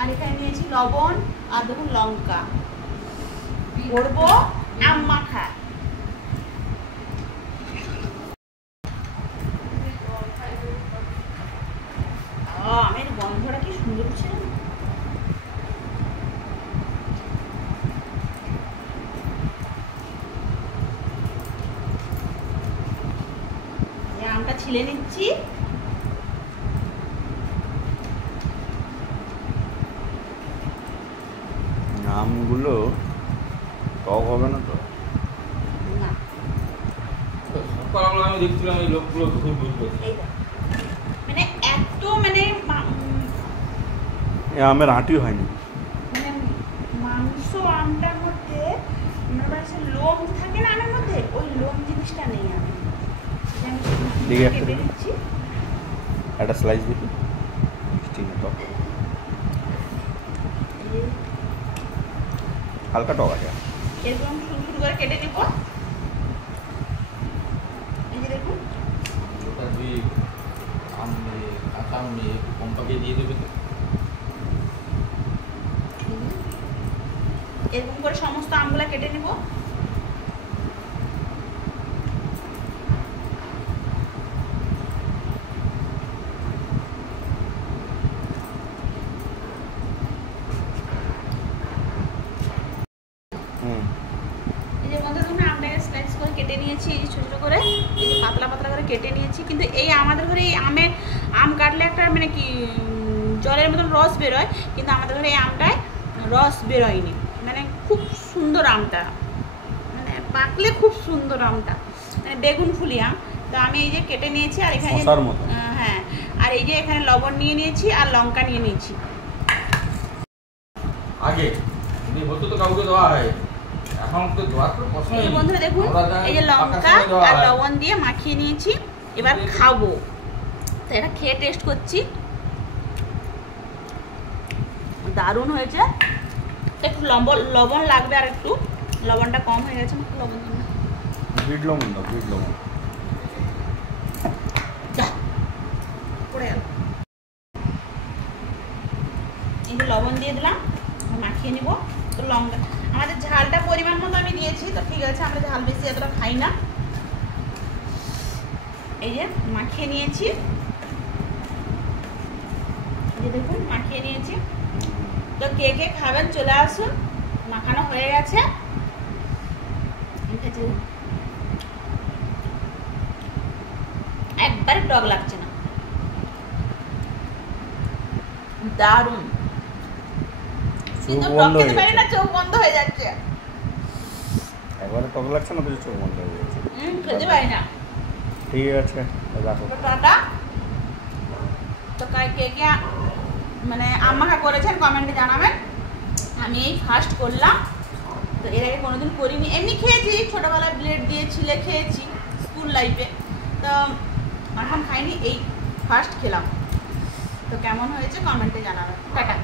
আর এখানে নিয়েছি লবণ আর দেখুন লঙ্কা, করবো আম মাখা। আমের গন্ধটা কি সুন্দর হচ্ছে। আমটা ছিলে নিচ্ছি। আমগুলো টক হবে না তো? না, সকালবেলা আমি দেখছিলাম এই লোকগুলো ভুল বুঝবে, মানে এত মানে আমের আঁটি হয়নি, মানে মাংস আমটার মধ্যে লোম থাকে না আমের মধ্যে, ওই লোম জিনিসটা নেই। আমি কেটে দিচ্ছি। একটা স্লাইস দিবি মিষ্টি না টক, হালকা টক আছে। এরকম শুরু করে কেটে নিব। এই যে দেখুন, ওটা তুই আম নিয়ে কাঁচা আম নিয়ে কম পাকিয়ে দিয়ে দেবে তো। এরকম করে সমস্ত আমগুলা কেটে নিব। এই যে বন্ধু দেখুন আমটাকে স্লাইস করে কেটে নিয়েছি, এই যে ছোট ছোট করে, এই যে পাতলা পাতলা করে কেটে নিয়েছি। কিন্তু এই আমাদের ঘরে এই আম কাটলে একটা মানে কি জলের মতন রস বেরোয়, কিন্তু আমাদের ঘরে এই আমটায় রস বেরোয়নি। মানে খুব সুন্দর আমটা, মানে পাকলে খুব সুন্দর আমটা, মানে বেগুন ফুলি আম। তো আমি এই যে কেটে নিয়েছি, আর এখানে হ্যাঁ, আর এই যে এখানে লবণ নিয়ে নিয়েছি আর লঙ্কা নিয়ে নিয়েছি। আগে তুমি বলতো তো কাউকে দেওয়া হয়, এখন তো দেওয়ার তো প্রশ্ন নেই। বন্ধুরা দেখুন, এই যে লঙ্কা আর লবণ দিয়ে মাখিয়ে নিয়েছি, এবার খাবো। তো এটা খেয়ে টেস্ট করছি, দারুণ হয়েছে। একটু লবণ লাগবে, আর একটু লবণটা কম হয়ে গেছে, লবণ দিন না। বিট লবণ দাও, বিট লবণ পড়ে গেল। এই যে লবণ দিয়ে দিলাম, মাখিয়ে নিব। তো লঙ্কা আমাদের ঝালটা পরিমাণ মতো আমি দিয়েছি, তো ঠিক আছে, আমরা ঝাল বেশি এতটা খাই না। এই যে মাখিয়ে নিয়েছি, এই যে দেখুন মাখিয়ে নিয়েছি। তো কে কে খাবেন চলে আসুন, মাখানো হয়ে গেছে। একবারে টক লাগছে না, দারুণ। কিন্তু টক খেতে পারি না, চোখ বন্ধ হয়ে যাচ্ছে। একবারে টক লাগছে না, চোখ বন্ধ হয়ে যাচ্ছে, খেতে পারি না। ঠিক আছে, রাখো টাটা। তো কে কে মানে আম মাখা করেছেন কমেন্টে জানাবেন। আমি এই ফার্স্ট করলাম, তো এর আগে কোনোদিন করিনি। এমনি খেয়েছি ছোটোবেলায়, ব্লেড দিয়ে ছিলে খেয়েছি স্কুল লাইফে, তো এখন খাইনি, এই ফার্স্ট খেলাম। তো কেমন হয়েছে কমেন্টে জানাবেন। টাটা।